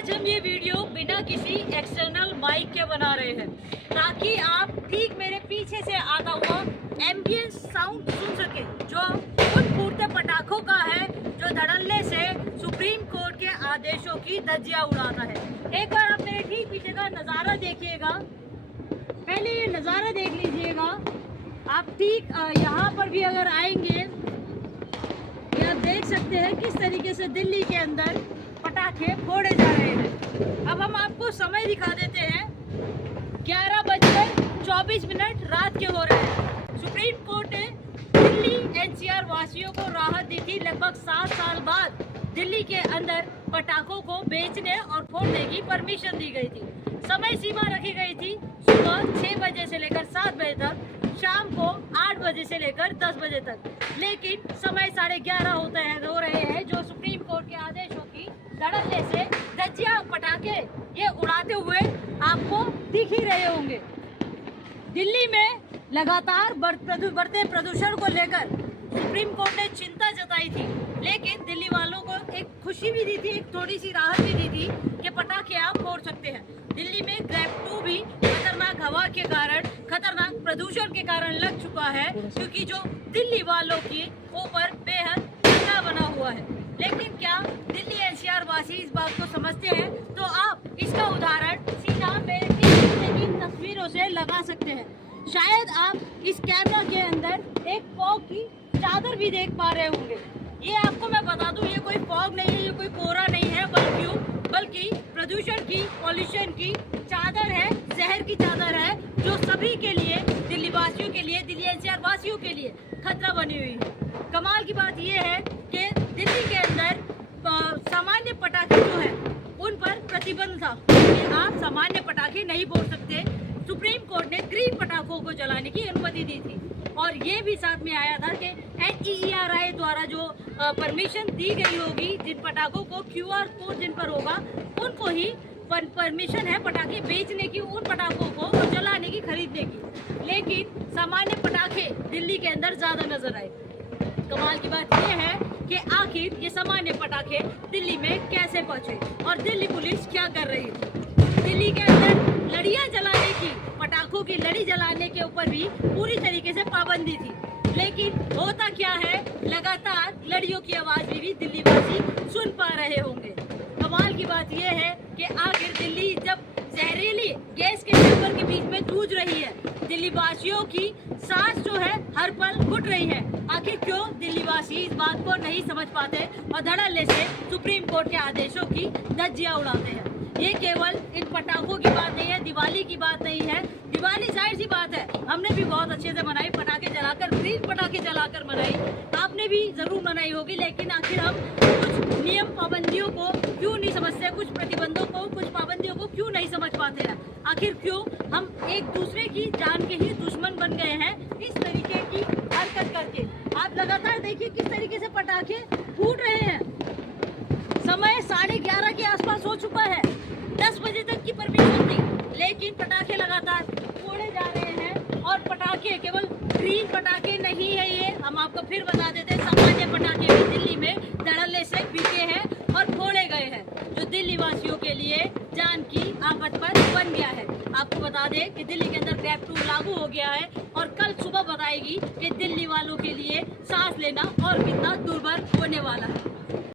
आज हम ये वीडियो बिना किसी एक्सटर्नल माइक के बना रहे हैं ताकि आप ठीक मेरे पीछे से आता हुआ एम्बियंस साउंड सुन सके जो उन फूटते पटाखों का है जो धड़ल्ले से सुप्रीम कोर्ट के आदेशों की धज्जियां उड़ाता है। एक बार आप मेरे ठीक पीछे का नज़ारा देखिएगा, पहले ये नज़ारा देख लीजिएगा। आप ठीक यहाँ पर भी अगर आएंगे ये आप देख सकते हैं किस तरीके से दिल्ली के अंदर पटाखे फोड़े जा रहे हैं। अब हम आपको समय दिखा देते हैं, 11:24 रात के हो रहे हैं। सुप्रीम कोर्ट ने दिल्ली एनसीआर वासियों को राहत दी थी। लगभग 7 साल बाद दिल्ली के अंदर पटाखों को बेचने और फोड़ने की परमिशन दी गई थी। समय सीमा रखी गई थी सुबह 6 बजे से लेकर 7 बजे तक, शाम को 8 बजे से लेकर 10 बजे तक। लेकिन समय 11:30 हो रहे हैं जो सुप्रीम कोर्ट के आदेशों की धड़ल्ले से धज्जियां पटाखे ये उड़ाते हुए आपको दिख ही रहे होंगे। दिल्ली में लगातार बढ़ते प्रदूषण को लेकर सुप्रीम कोर्ट ने चिंता जताई थी, लेकिन दिल्ली वालों को एक खुशी भी दी थी, एक थोड़ी सी राहत भी दी थी कि पटाखे आप फोड़ सकते हैं। दिल्ली में ग्रेड 2 भी खतरनाक हवा के कारण, खतरनाक प्रदूषण के कारण लग चुका है, क्योंकि जो दिल्ली वालों की ऊपर बेहद खतरा बना हुआ है। लेकिन क्या दिल्ली एनसीआर वासी इस बात को समझते हैं? तो आप इसका उदाहरण सीधा मेरे पीछे की तस्वीरों से लगा सकते हैं। शायद आप इस कैमरा के अंदर एक फॉग की चादर भी देख पा रहे होंगे। ये आपको मैं बता दूं, ये कोई फॉग नहीं है, ये कोई कोहरा नहीं है, बल्कि प्रदूषण की, पॉल्यूशन की चादर है, जहर की चादर है, जो सभी के लिए, दिल्ली वासियों के लिए, दिल्ली एनसीआर वासियों के लिए खतरा बनी हुई है। कमाल की बात यह है कि दिल्ली के अंदर सामान्य पटाखे जो है उन पर प्रतिबंध था कि आप सामान्य पटाखे नहीं फोड़ सकते। सुप्रीम कोर्ट ने ग्रीन पटाखों को जलाने की अनुमति दी थी और ये भी साथ में आया था कि NEERI द्वारा जो परमिशन दी गई होगी, जिन पटाखों को QR कोड जिन पर होगा उनको ही परमिशन है पटाखे बेचने की, उन पटाखों को और जलाने की, खरीदने की। लेकिन सामान्य पटाखे दिल्ली के अंदर ज्यादा नजर आए। कमाल की बात यह है कि आखिर ये सामान्य पटाखे दिल्ली में कैसे पहुंचे और दिल्ली पुलिस क्या कर रही थी। दिल्ली के अंदर लड़ियां जलाने की, पटाखों की लड़ी जलाने के ऊपर भी पूरी तरीके से पाबंदी थी। लेकिन होता क्या है, लगातार लड़ियों की आवाज भी दिल्ली वासी सुन पा रहे होंगे। कमाल की बात यह है कि आखिर दिल्ली जब जहरीली गैस के चैम्बर के बीच में जूझ रही है, दिल्ली वासियों की सांस जो है हर पल घुट रही है, आखिर क्यों दिल्ली वासी इस बात को नहीं समझ पाते और धड़ल्ले से सुप्रीम कोर्ट के आदेशों की धज्जियां उड़ाते हैं। ये केवल इन पटाखों की बात नहीं है, दिवाली की बात नहीं है। दिवाली जाहिर सी बात है, हमने भी बहुत अच्छे से मनाई, पटाखे जलाकर, ग्रीन पटाखे जलाकर मनाई, आपने भी जरूर मनाई होगी। लेकिन आखिर हम कुछ नियम पाबंदियों को क्यों नहीं समझते, कुछ प्रतिबंधों को, कुछ पाबंदियों को क्यों नहीं समझ पाते हैं? आखिर क्यों हम एक दूसरे की जान के ही दुश्मन बन गए हैं इस तरीके की हरकत करके? आप लगातार देखिए किस तरीके से पटाखे फूट रहे हैं। समय 11:30 के आसपास हो चुका है, 10 बजे तक की परमिशन थी, लेकिन पटाखे लगातार फोड़े जा रहे हैं। और पटाखे केवल ग्रीन पटाखे नहीं है, ये हम आपको फिर बता देते हैं, सामान्य पटाखे भी दिल्ली में धड़ल्ले से बिके हैं और फोड़े गए हैं, जो दिल्ली वासियों के लिए जान की आफत पर बन गया है। आपको बता दें कि दिल्ली के अंदर ग्रेड 2 लागू हो गया है और कल सुबह बताएगी कि दिल्ली वालों के लिए सांस लेना और कितना दुर्भर होने वाला है।